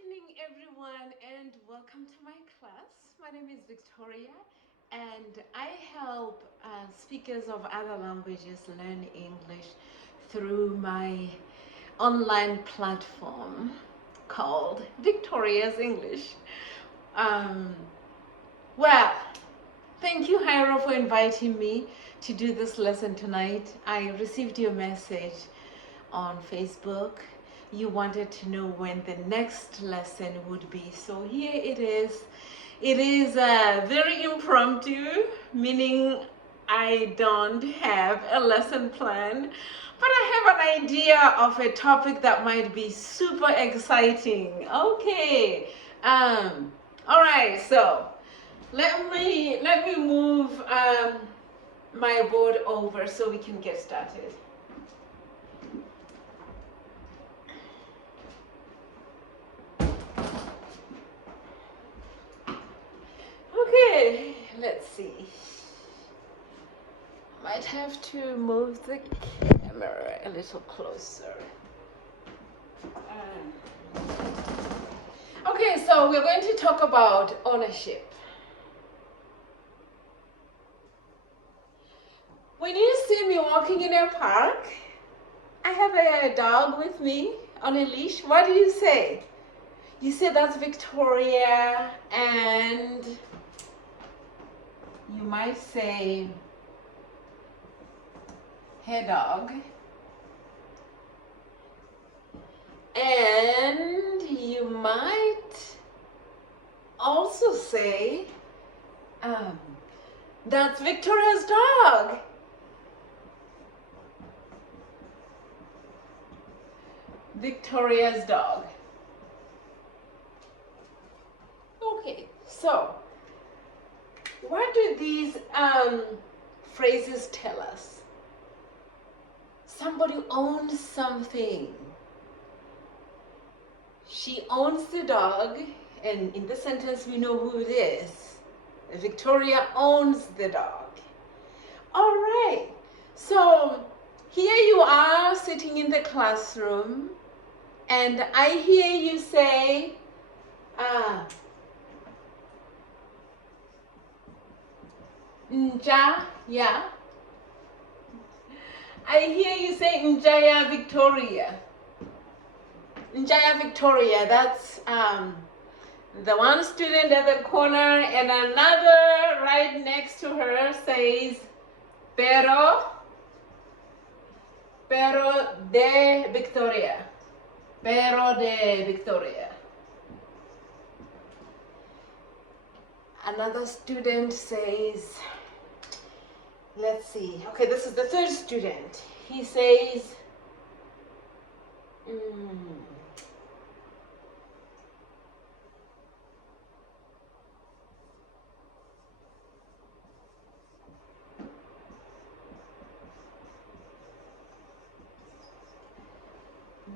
evening, everyone, and welcome to my class. My name is Victoria, and I help speakers of other languages learn English through my online platform called Victoria's English. Um, well, thank you, Hyro, for inviting me to do this lesson tonight. I received your message on Facebook. You wanted to know when the next lesson would be. So here it is. It is very impromptu, meaning I don't have a lesson plan, but I have an idea of a topic that might be super exciting. Okay. All right. So let me move my board over so we can get started. Okay, let's see. Might have to move the camera a little closer. Okay, so we're going to talk about ownership. When you see me walking in a park, I have a dog with me on a leash. What do you say? You say that's Victoria, and you might say her dog, and you might also say that's Victoria's dog. Victoria's dog. Okay, so what do these phrases tell us? Somebody owns something. She owns the dog, and in the sentence we know who it is. Victoria owns the dog. All right, so here you are sitting in the classroom, and I hear you say, Nja, yeah. I hear you say Njaya Victoria. Njaya Victoria, that's the one student at the corner, and another right next to her says Pero de Victoria. Pero de Victoria. Another student says, let's see. Okay, this is the third student. He says,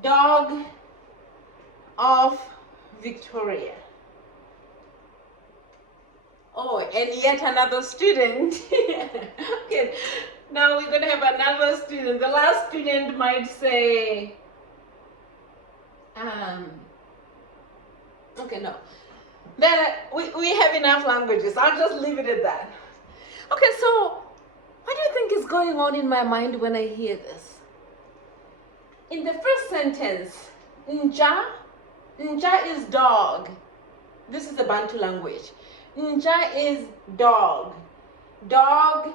dog of Victoria. Oh, and yet another student. Okay, now we're going to have another student. The last student might say, okay, no. We have enough languages. I'll just leave it at that. Okay, so what do you think is going on in my mind when I hear this? In the first sentence, Nja is dog. This is the Bantu language. Nja is dog. Dog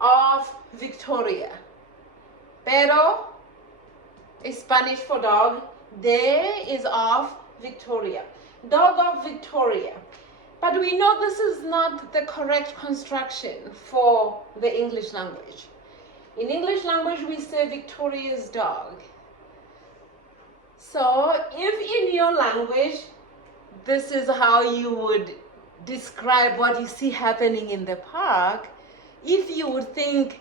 of Victoria. Pero is Spanish for dog. De is of Victoria. Dog of Victoria. But we know this is not the correct construction for the English language. In English language, we say Victoria's dog. So if in your language, this is how you would describe what you see happening in the park, if you would think,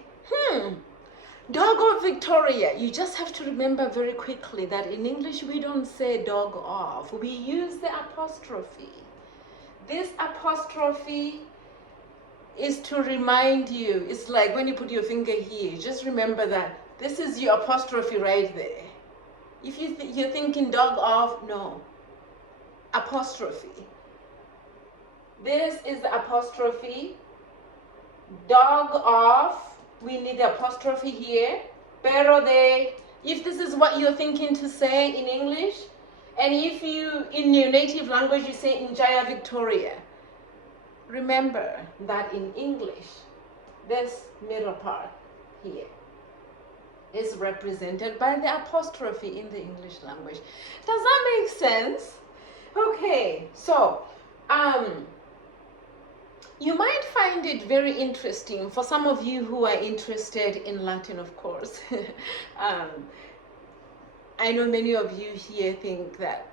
dog of Victoria, you just have to remember very quickly that in English we don't say dog of, we use the apostrophe. This apostrophe is to remind you, it's like when you put your finger here, just remember that this is your apostrophe right there. If you're thinking dog of, no. apostrophe. This is the apostrophe. Dog off, we need the apostrophe here. Pero de, if this is what you're thinking to say in English, and if you, in your native language, you say Njaya Victoria, remember that in English, this middle part here is represented by the apostrophe in the English language. Does that make sense? Okay, so you might find it very interesting for some of you who are interested in Latin, of course. I know many of you here think that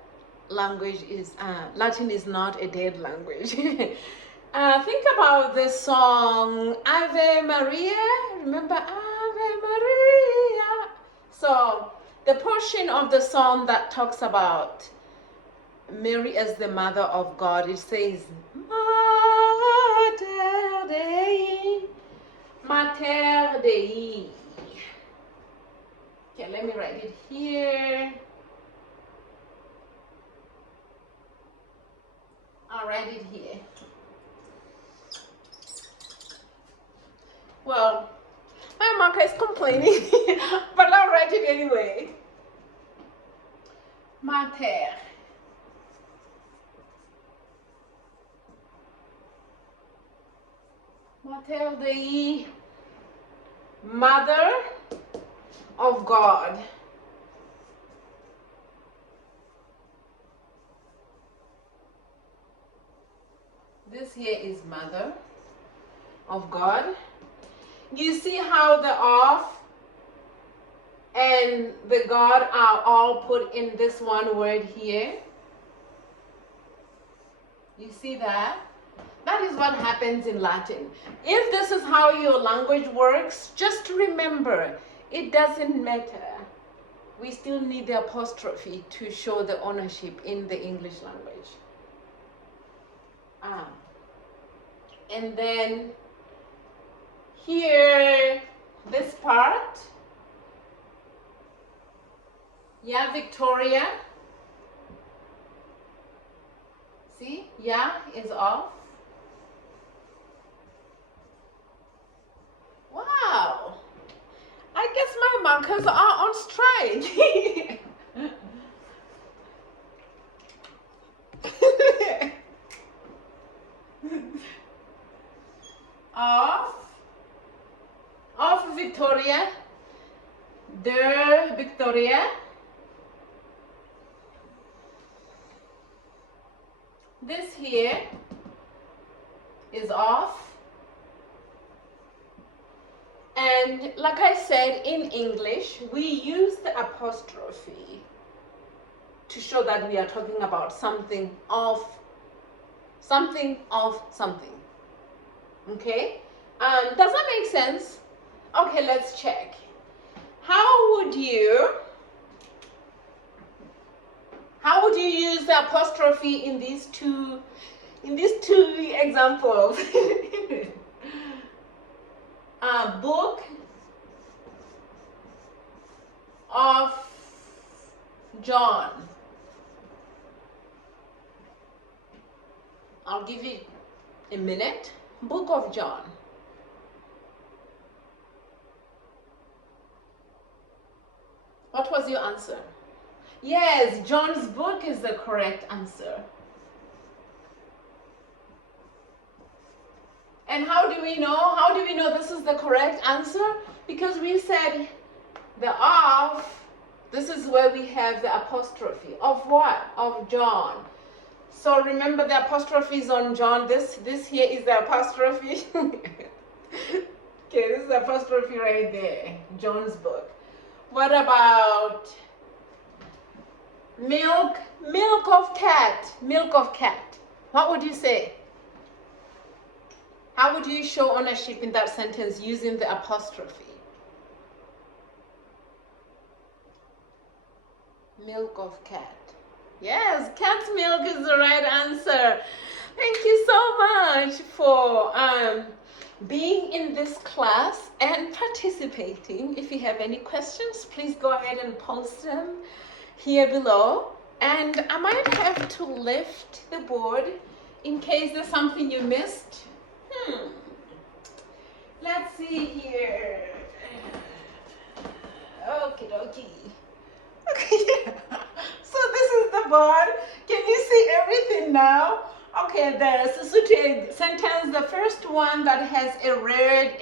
language is Latin is not a dead language. Think about this song Ave Maria. Remember Ave Maria? So the portion of the song that talks about Mary as the mother of God, it says Mater Dei, Mater Dei. Okay, let me write it here. I'll write it here. Well, my marker is complaining, but I'll write it anyway. Mater. Mater Dei, Mother of God. This here is Mother of God. You see how the of and the God are all put in this one word here? You see that? That is what happens in Latin. If this is how your language works, just remember, it doesn't matter. We still need the apostrophe to show the ownership in the English language. And then here, this part, yeah, Victoria. See, yeah is off. Wow, I guess my markers are on strike. Of Victoria, de Victoria. This here is off. And like I said, in English, we use the apostrophe to show that we are talking about something of something. Okay? Does that make sense? Okay, let's check. How would you use the apostrophe in these two examples? Book of John. I'll give you a minute. Book of John. What was your answer? Yes, John's book is the correct answer. And how do we know? How do we know this is the correct answer? Because we said the of, this is where we have the apostrophe. Of what? Of John. So remember the apostrophe is on John. This here is the apostrophe. Okay, this is the apostrophe right there. John's book. What about milk? Milk of cat. Milk of cat. What would you say? How would you show ownership in that sentence using the apostrophe? Milk of cat. Yes, cat's milk is the right answer. Thank you so much for being in this class and participating. If you have any questions, please go ahead and post them here below. And I might have to lift the board in case there's something you missed. Let's see here. Okie dokie. Okay, yeah. So this is the board. Can you see everything now? Okay, the Sesotho sentence, the first one that has a red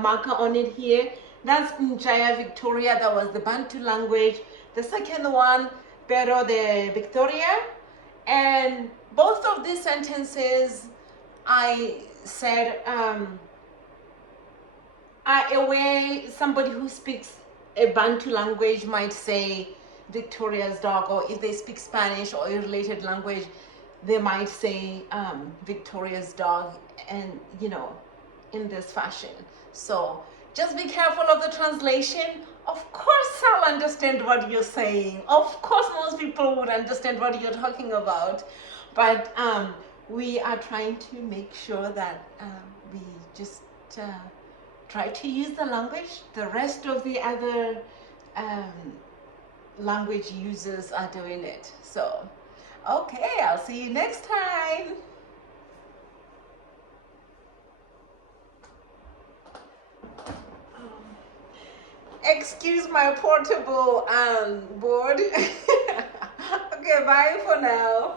marker on it here, that's Njaya Victoria, that was the Bantu language. The second one, Pero de Victoria. And both of these sentences, I said, a way somebody who speaks a Bantu language might say Victoria's dog, or if they speak Spanish or a related language, they might say Victoria's dog, and in this fashion. So just be careful of the translation. Of course I'll understand what you're saying. Of course most people would understand what you're talking about. But we are trying to make sure that we just try to use the language. The rest of the other language users are doing it. So, okay, I'll see you next time. Excuse my portable board. Okay, bye for now.